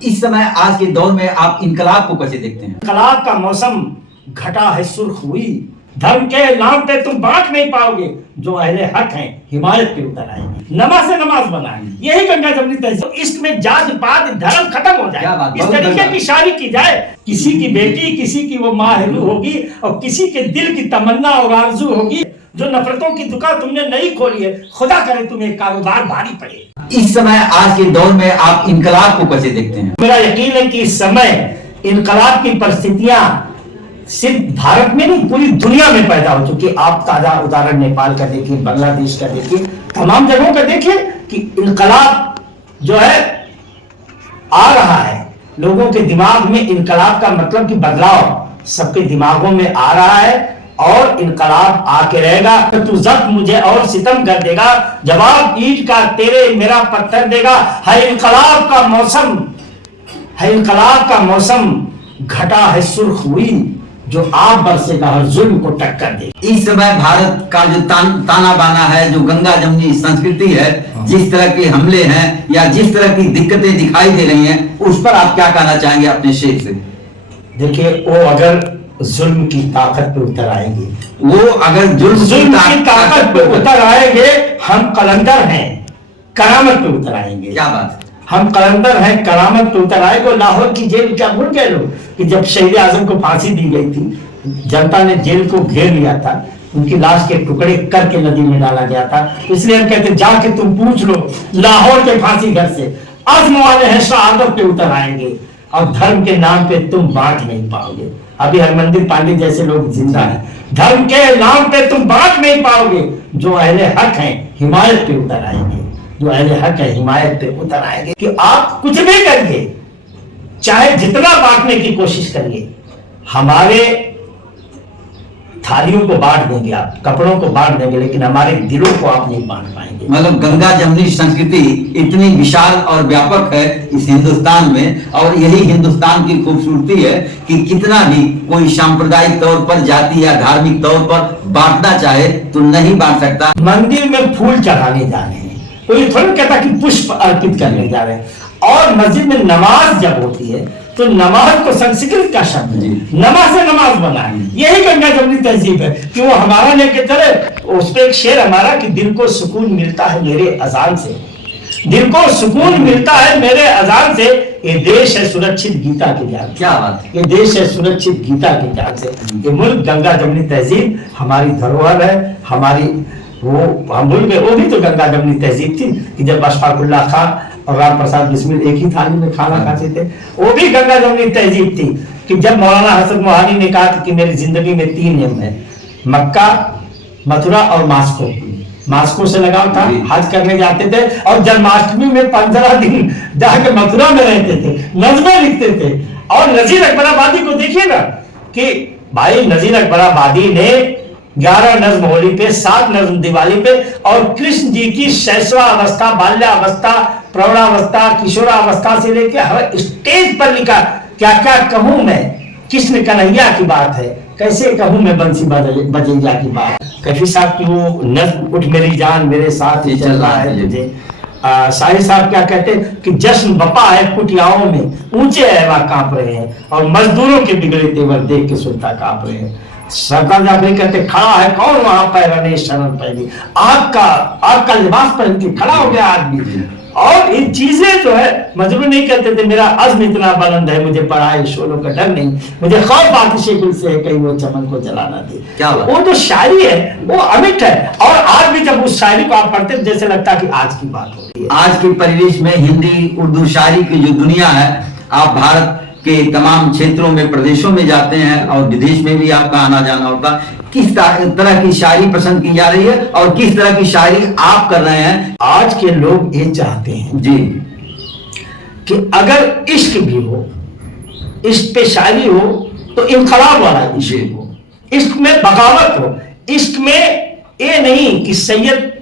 इस समय आज के दौर में आप इनकलाब को कैसे देखते हैं? इनकलाब का मौसम घटा है सुर्ख हुई, धर्म के नाम पे तुम बांट नहीं पाओगे, जो अहले हक हैं हिमायत पे उतर आएंगे, नमाज से नमाज बनाएंगे। यही गंगा जमुनी तहजीब। इसक में जात पात धर्म खत्म हो जाए, इस तरीके की शादी की जाए। किसी की बेटी, किसी की वो माहरू होगी और किसी के दिल की तमन्ना और आरजू होगी। जो नफरतों की दुकान तुमने नहीं खोली है, खुदा करे तुम्हें कारोबार भारी पड़े। इस समय आज के दौर में आप इनकलाब को कैसे देखते हैं? मेरा यकीन है कि इस समय इनकलाब की परिस्थितियां सिर्फ भारत में नहीं, पूरी दुनिया में पैदा हो चुकी। आप ताजा उदाहरण नेपाल का देखिए, बांग्लादेश का देखिए, तमाम जगहों का देखिए कि इनकलाब जो है आ रहा है। लोगों के दिमाग में इनकलाब का मतलब कि बदलाव सबके दिमागों में आ रहा है और इनकलाब आके रहेगा। तो तू जख्म मुझे और सितम कर देगा, जवाब ईंट का तेरे मेरा पत्थर देगा। है इनकलाब का मौसम, है इनकलाब का मौसम, घटा है सुर्ख हुई, जो आप बरसेगा हर जुल्म को टक्कर दे। इस समय भारत का जो ताना बाना है, जो गंगा जमुनी संस्कृति है, जिस तरह के हमले हैं या जिस तरह की दिक्कतें दिखाई दे रही हैं, उस पर आप क्या कहना चाहेंगे अपने शेख से? देखिए, वो अगर जुल्म की ताकत पे उतर आएंगे, वो अगर जुल्म की ताकत पे उतर आएंगे, हम कलंदर हैं, करामत पे उतर आएंगे। क्या बात? हम कलंदर हैं, करामत पे उतर आएंगे। लाहौर की जेल क्या भूल गए लोग कि जब शहीद आजम को फांसी दी गई थी, जनता ने जेल को घेर लिया था, उनकी लाश के टुकड़े करके नदी में डाला गया था। इसलिए हम कहते जाके तुम पूछ लो लाहौर के फांसी घर से, अज़्म वाले हैं शहादत पे उतर आएंगे और धर्म के नाम पे तुम बांट नहीं पाओगे। अभी हरमंदिर पांडे जैसे लोग जिंदा हैं, धर्म के नाम पे तुम बांट नहीं पाओगे। जो अहले हक हैं हिमायत पे उतर आएंगे, जो अहले हक है हिमायत पे उतर आएंगे। कि आप कुछ भी करिए, चाहे जितना बांटने की कोशिश करिए, हमारे थालियों को बांट देंगे, आप कपड़ों को बांट देंगे, लेकिन हमारे दिलों को आप नहीं बांट पाएंगे। मतलब गंगा जमुनी संस्कृति इतनी विशाल और व्यापक है इस हिंदुस्तान में, और यही हिंदुस्तान की खूबसूरती है कि कितना भी कोई सांप्रदायिक तौर पर, जाति या धार्मिक तौर पर बांटना चाहे तो नहीं बांट सकता। मंदिर में फूल चढ़ाने जा रहे हैं, कोई थोड़ी कहता कि पुष्प अर्पित करने जा रहे हैं। और मस्जिद में नमाज जब होती है तो नमाज तो संस्कृत का शब्द है, नमाज से नमाज बना है। यही गंगा जमुनी तहजीब है कि वो हमारा लेके चले। उस पर एक शेर हमारा कि दिल को सुकून मिलता है मेरे अजान से, दिल को सुकून मिलता है मेरे अजान से। ये देश है सुरक्षित गीता के ज्ञान। क्या बात है? ये देश है सुरक्षित गीता के ज्ञान से। ये मुल्क गंगा जमुनी तहजीब हमारी धरोहर है, हमारी वो हम भूल गए। वो भी तो गंगा जमुनी तहजीब थी कि जब अशफाकुल्लाह खां और राम प्रसाद बिस्मिल एक ही थाली में खाना खाते थे। वो भी गंगा जमुनी तहजीब थी कि जब मौलाना हसन मोहानी ने कहा कि मेरी जिंदगी में 3 एम है, मक्का, मथुरा और मास्को। मास्को से लगाव था, हज करने जाते थे और जन्माष्टमी में 15 दिन जाके मथुरा में रहते थे, नज़्में लिखते थे। और नजीर अकबर आबादी को देखिए ना कि भाई नजीर अकबर आबादी ने 11 नज्म होली पे, 7 नज्म दिवाली पे, और कृष्ण जी की शैशवावस्था, बाल्यावस्था, प्रौढ़ावस्था, किशोरावस्था से लेके हर स्टेज पर लिखा। क्या क्या कहूं मैं, कृष्ण कन्हैया की बात है, कैसे कहूं मैं बंसी बजैया की बात। कैफी साहब की वो नज्म उठ मेरी जान मेरे साथ ही चल रहा है तुझे। शाहिद साहब क्या कहते हैं कि जश्न बपा है कुटियाओं में, ऊंचे ऐवा कांप रहे हैं और मजदूरों के बिगड़े तेवर देख के सुनता कांप रहे हैं। सरदार जाफरी कहते खड़ा है कौन वहां पैरने शरण पहली, आग का लिबास पहन के खड़ा हो गया आदमी। और ये चीजें जो है मजबूर नहीं कहते थे मेरा अज़्म इतना बुलंद है, मुझे पढ़ाए शोलों का डर नहीं, मुझे खौफ आतिशे गुल से है कहीं वो चमन को जलाना दे। क्या वो जो शायरी है वो अमिट है। और आज भी जब उस शायरी को आप पढ़ते हैं जैसे लगता है कि आज की बात हो रही है। आज के परिवेश में हिंदी उर्दू शायरी की जो दुनिया है, आप भारत के तमाम क्षेत्रों में, प्रदेशों में जाते हैं और विदेश में भी आपका आना जाना होता है। किस तरह की शायरी पसंद की जा रही है और किस तरह की शायरी आप कर रहे हैं? आज के लोग ये चाहते हैं जी कि अगर इश्क भी हो, इश्क पे शायरी हो तो इनकलाब वाला इश्क हो, इश्क में बगावत हो, इश्क में ये नहीं कि सैयद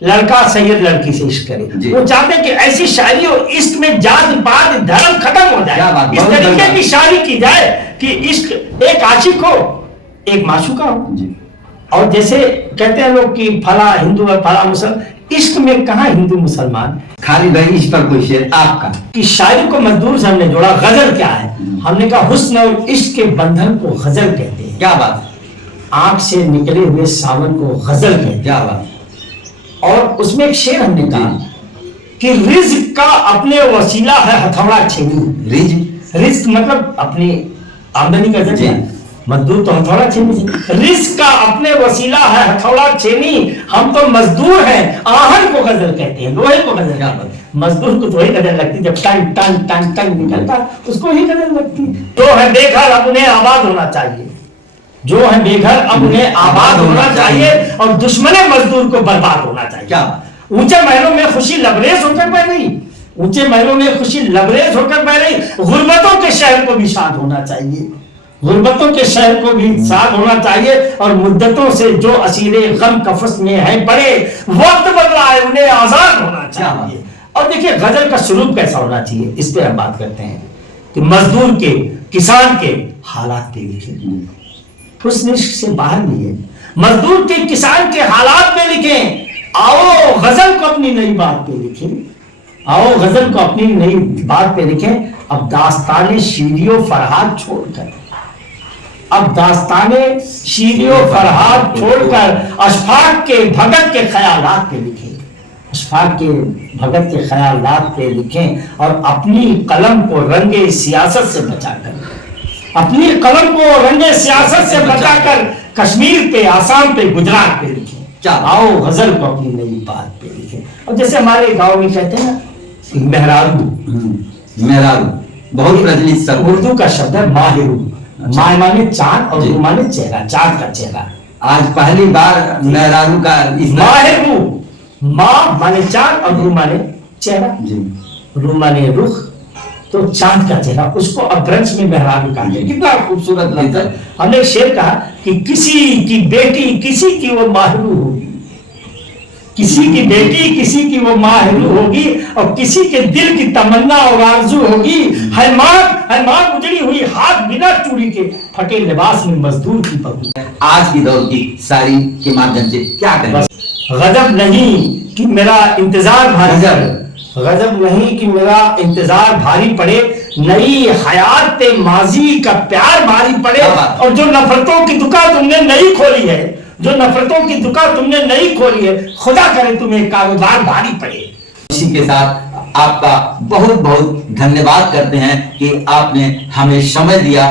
लड़का सैयद लड़की से इश्क करे। वो चाहते हैं कि ऐसी शायरी हो इश्क में जात पात धर्म खत्म हो जाए, इस तरीके की शायरी की जाए कि इश्क एक आशिक हो, एक माशूका हो। और जैसे कहते हैं लोग कि फला हिंदू है फला मुसलमान, इश्क में कहाँ हिंदू मुसलमान। खालिद भाई इस पर कोई शेर आपका। कि शायरी को मजदूर से हमने जोड़ा। गजल क्या है? हमने कहा हुस्न और इश्क के बंधन को गजल कहते हैं। क्या बात, आंख से निकले हुए सावन को गजल कहते हैं। क्या बात। और उसमें एक शेर हमने कहा कि रिज्क का अपने वसीला है हथौड़ा छेनी। रिज्क मतलब अपनी आमदनी का जरिया। मजदूर तो हथौड़ा छेनी से। रिज्क का अपने वसीला है हथौड़ा छेनी, हम तो मजदूर हैं आहन को गजल कहते हैं, लोहे को गजल कहते हैं। मजदूर को तो वही गजल लगती जब टन टन टन टन निकलता, उसको ही गजल लगती। जो है बेघर अब उन्हें आबाद होना चाहिए, जो है बेघर अब उन्हें आबाद होना चाहिए, और दुश्मने मजदूर को बर्बाद होना चाहिए। क्या ऊंचे महलों में खुशी लबरेज होकर बह रही, ऊंचे महलों में खुशी लबरेज होकर बह रही, गुर्बतों के शहर को भी शाद होना चाहिए, गुर्बतों के शहर को भी शाद होना चाहिए। और मुद्दतों से जो असीरे गम कफस में है पड़े, वक्त बदला है उन्हें आजाद होना चाहिए। और देखिए गजल का स्वरूप कैसा होना चाहिए, इस पे हम बात करते हैं कि मजदूर के, किसान के हालात पे लिखे, हुस्न इश्क से बाहर लिए, मजदूर के, किसान के हालात पे लिखे। आओ गजल को अपनी नई बात पे लिखे, आओ गजल को अपनी नई बात पे लिखे। अब दास्ताने शीरियो फरहाद छोड़कर, अब दास्ताने शीरियो फरहाद छोड़कर अशफाक के भगत के ख्यालात पे लिखे, अशफाक के भगत के ख्यालात पे लिखें। और अपनी कलम को रंगे सियासत से बचाकर, अपनी कलम को रंगे सियासत से बचाकर कश्मीर पे, आसाम पे, गुजरात पे लिखें। आओ गजल को अपनी नई बात पे लिखें। और जैसे हमारे गांव में कहते हैं ना मेहरारू, मेहरारू बहुत प्रचलित शब्द, उर्दू का शब्द है माहिरू। माँ माने चांद और रू माने चेहरा, चांद का चेहरा। आज पहली बार मेहरारू का माहिरू, माँ माने चांद और रू माने चेहरा, रू माने रुख, तो चांद का चेहरा, उसको अब ब्रंच में मेहरारू कहा है। कितना खूबसूरत लगता है। हमने एक शेर कहा कि किसी की बेटी किसी की वो माहरू होगी, किसी की बेटी किसी की वो माहरू होगी, और किसी के दिल की तमन्ना और आरजू होगी। है माँ उजड़ी हुई हाथ बिना चूड़ी के, फटे लिबास में मजदूर की बहू। आज की दौर की शायरी के माध्यम से क्या करें? गजब नहीं कि मेरा इंतजार भारी, गजब नहीं कि मेरा इंतजार भारी पड़े, नई हयात माजी का प्यार भारी पड़े। और जो नफरतों की दुकान तुमने नहीं खोली है, जो नफरतों की दुकान तुमने नहीं खोली है, खुदा करे तुम्हें कारोबार भारी पड़े। इसी के साथ आपका बहुत बहुत धन्यवाद करते हैं कि आपने हमें समय दिया।